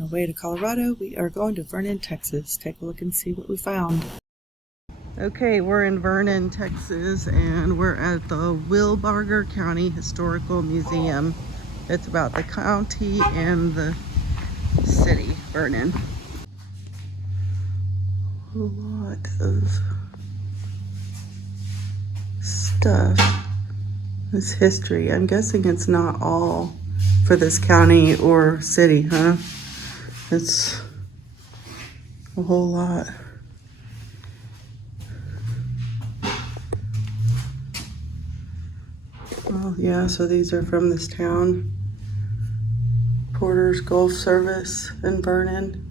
On our way to Colorado, we are going to Vernon, Texas. Take a look and see what we found. Okay, we're in Vernon, Texas, and we're at the Wilbarger County Historical Museum. It's about the county and the city, Vernon. A lot of stuff. This history. I'm guessing it's not all for this county or city, huh? It's a whole lot. Well, yeah, so these are from this town. Porter's Golf Service in Vernon.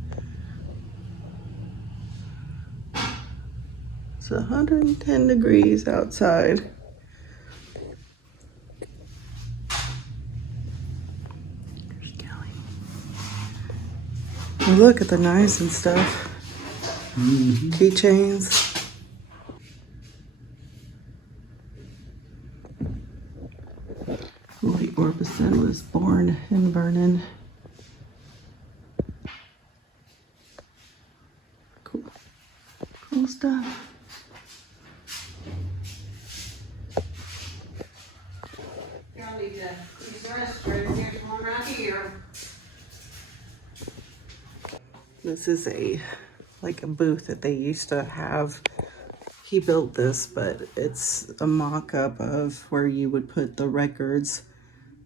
It's 110 degrees outside. There's Kelly. Oh, look at the knives and stuff. Keychains. Lloyd Orbison was born in Vernon. Cool. Cool stuff. Y'all need to use the restroom. Here's one right here. This is like a booth that they used to have. He built this, but it's a mock-up of where you would put the records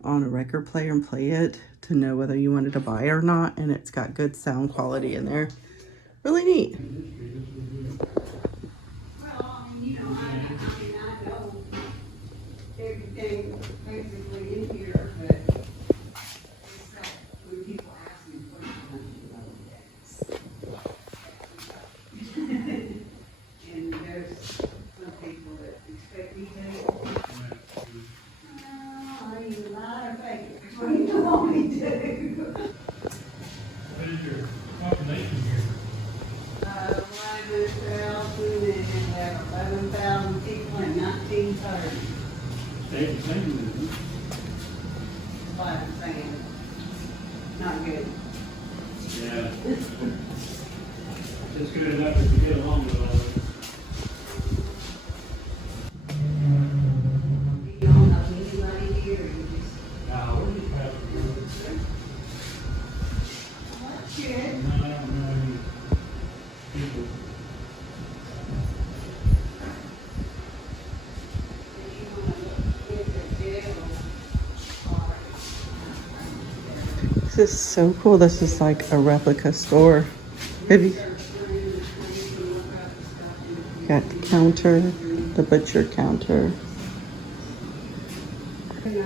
on a record player and play it to know whether you wanted to buy or not, and it's got good sound quality in there. Really neat. Well, I mean, you know, I know everything basically in here, but it's like when people ask me questions, and there's some people that expect me to. I need a lot of faith. What do you want me to do? What is your population here? 11,000 people in 1930. Stay the same, isn't it? That's what I'm saying. Not good. Yeah. Just good enough if you get along with all of it. You don't know anybody here. You just, Now, we just have to do it. well, that's good. No, I don't know any people. If you want to look at the jail or This is so cool. This is like a replica store. Have you got the counter, the butcher counter? Yeah,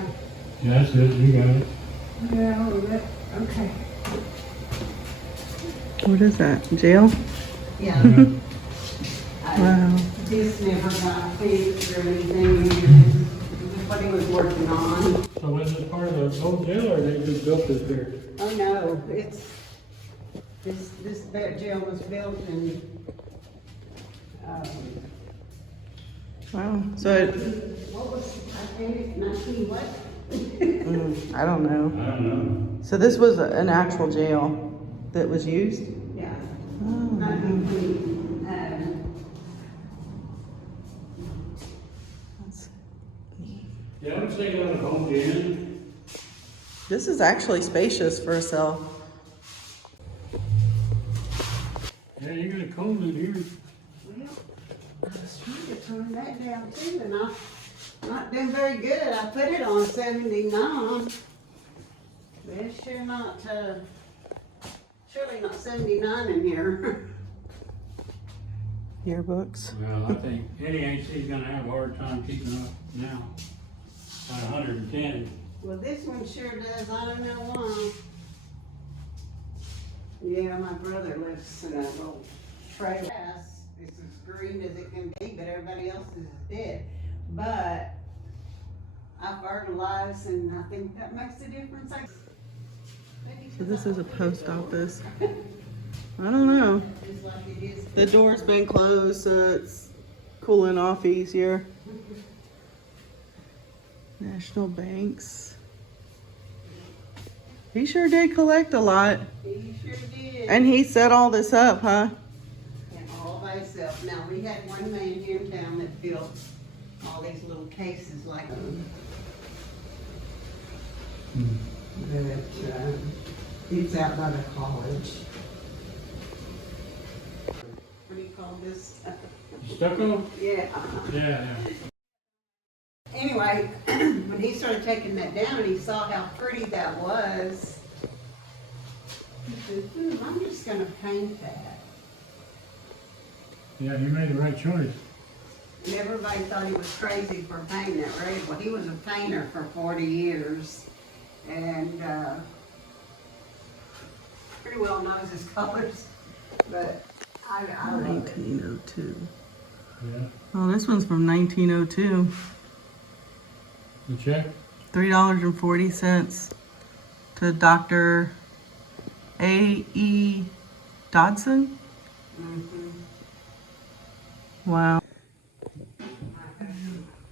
that's it, you got it. Yeah, okay. What is that? Jail? Yeah. Wow. This never got fixed or anything. This is what he was working on. So was it part of the old jail or they just built this here? Oh, no, it's, that jail was built in, Wow. So what was, I think, 19 what? I don't know. I don't know. So this was an actual jail that was used? Yeah. Oh. 1920, That's neat. Yeah, I would say go to Home Inn. This is actually spacious for a cell. Yeah, you got a cold in here. well, I was trying to turn that down too, and I'm not doing very good. I put it on 79. But it's sure not, surely not 79 in here. Yearbooks. Well, I think Eddie AC's gonna have a hard time keeping up now. At 110. Well, this one sure does. I don't know why. Yeah, my brother lives in a little trailer house. It's as green as it can be, but everybody else is dead. But I fertilize, and I think that makes a difference. So this is a post office. I don't know. Just like it is. The door's been closed, so it's cooling off easier. National banks. He sure did collect a lot. He sure And he set all this up, huh? And all by himself. Now, we had one man here in town that built all these little cases like them. But, he's out by the college. What do you call this? Stucco? Yeah. Yeah. Anyway, when he started taking that down, he saw how pretty that was. He said, I'm just gonna paint that. Yeah, you made the right choice. And everybody thought he was crazy for painting it, right? Well, he was a painter for 40 years and pretty well knows his colors, but I love it. 1902. Yeah. Oh, this one's from 1902. The check? $3.40 to Dr. A.E. Dodson. Mhm. Wow. I kind of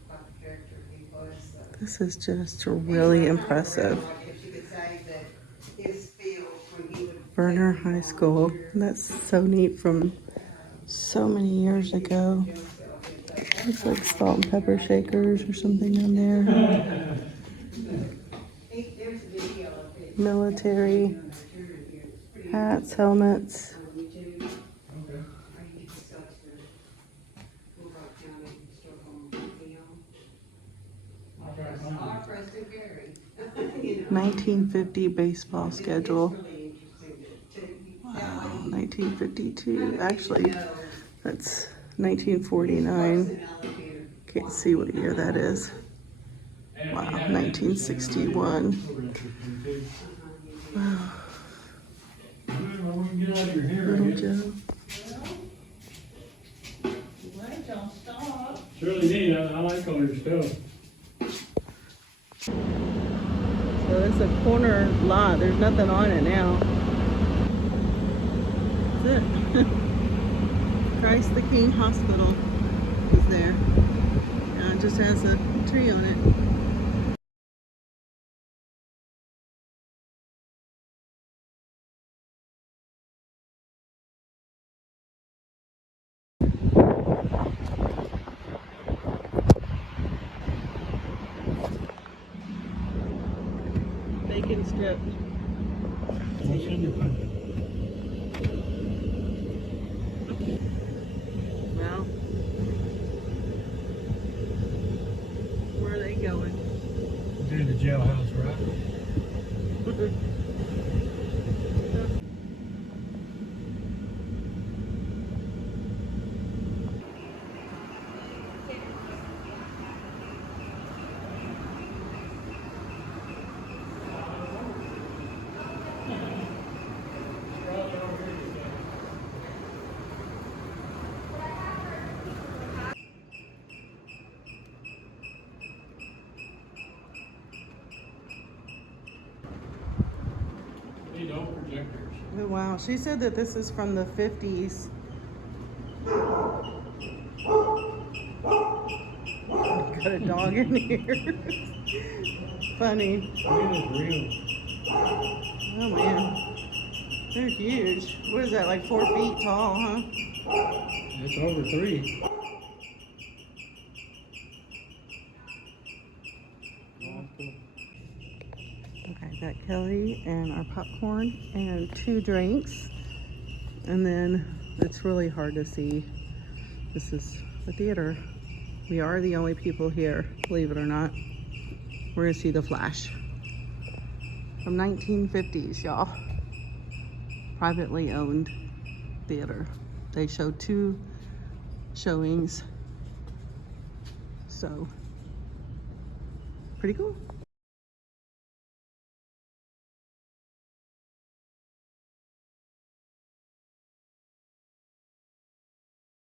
thought the character he was. This is just really impressive. I guess you could say that his field when he would Vernon take High people School. on That's so neat from so many years ago. Looks like salt and pepper shakers or something in there. There's a video of it. Military hats, helmets. Okay. Okay, fine. 1950 baseball schedule. Wow, 1952. Actually, that's 1949. Can't see what year that is. Wow, 1961. Wow, Well, we can get out of your hair, I little guess. Joe. Wait, don't stop. It's really neat. I like all your stuff. So it's a corner lot. There's nothing on it now. That's it. Christ the King Hospital is there. It just has a tree on it. Bacon strip. Well, where are they going? Do the jailhouse, right? Need old projectors. Oh, wow, she said that this is from the 50s. Got a dog in here. Funny. Look at this reel. Oh man, they're huge. What is that, like 4 feet tall, huh? It's over 3. Okay, got Kelly and our popcorn and 2 drinks. And then it's really hard to see. This is the theater. We are the only people here, believe it or not. We're gonna see The Flash. From 1950s, y'all. Privately owned theater. They show 2 showings. So, pretty cool.